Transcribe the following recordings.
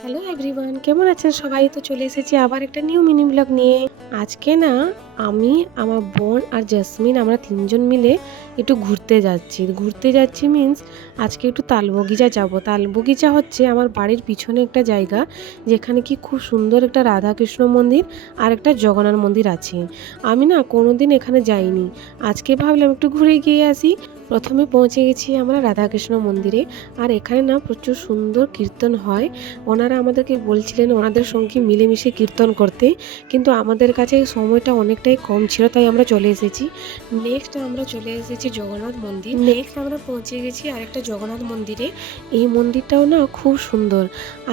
Hello everyone, কেমন আছেন সবাই? তো চলে এসেছি আবার একটা নিউ মিনি ব্লগ নিয়ে। আজকে না আমি, আমার বোন আর জাসমিন আমরা তিনজন মিলে একটু ঘুরতে যাচ্ছি মিন্স আজকে একটু তালবগিচা যাব। তালবগিচা হচ্ছে আমার বাড়ির পিছনে একটা জায়গা, যেখানে কি খুব সুন্দর একটা রাধাকৃষ্ণ মন্দির আর একটা জগন্নাথ মন্দির আছে। আমি না কোনোদিন এখানে যাইনি, আজকে ভাবলাম একটু ঘুরে গিয়ে আসি। প্রথমে পৌঁছে গেছি আমরা রাধাকৃষ্ণ মন্দিরে, আর এখানে না প্রচুর সুন্দর কীর্তন হয়। ওনারা আমাদেরকে বলছিলেন ওনাদের সঙ্গে মিলেমিশে কীর্তন করতে, কিন্তু আমাদের কাছে সময়টা অনেকটাই কম ছিল, তাই আমরা চলে এসেছি। নেক্সট আমরা চলে এসেছি জগন্নাথ মন্দির। নেক্সট আমরা পৌঁছে গেছি আরেকটা জগন্নাথ মন্দিরে। এই মন্দিরটাও না খুব সুন্দর।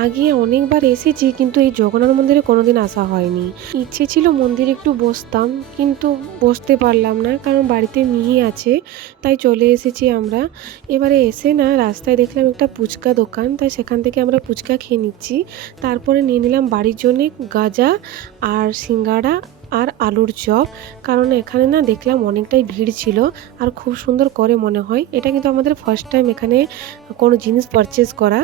আগে অনেকবার এসেছি, কিন্তু এই জগন্নাথ মন্দিরে কোনোদিন আসা হয়নি। ইচ্ছে ছিল মন্দিরে একটু বসতাম, কিন্তু বসতে পারলাম না, কারণ বাড়িতে মিহি আছে, তাই চলে এসেছি আমরা। এবারে এসে না রাস্তায় দেখলাম একটা ফুচকা দোকান, তাই সেখান থেকে আমরা ফুচকা খেয়ে নিচ্ছি। তারপরে নিয়ে নিলাম বাড়ির জন্যে গাজা আর সিঙ্গাড়া আর আলুর চপ, কারণ এখানে না দেখলাম অনেকটাই ভিড় ছিল আর খুব সুন্দর করে মনে হয়। এটা কিন্তু আমাদের ফার্স্ট টাইম এখানে কোনো জিনিস পারচেস করা।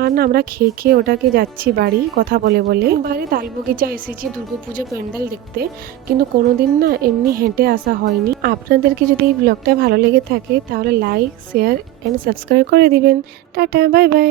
আর না আমরা খেয়ে খেয়ে ওটাকে যাচ্ছি বাড়ি কথা বলে বলে। বাইরে তালবগিচা এসেছি দুর্গাপুজো প্যান্ডেল দেখতে, কিন্তু কোনোদিন না এমনি হেঁটে আসা হয়নি। আপনাদেরকে যদি এই ব্লগটা ভালো লেগে থাকে তাহলে লাইক, শেয়ার অ্যান্ড সাবস্ক্রাইব করে দিবেন। Tata, bye bye.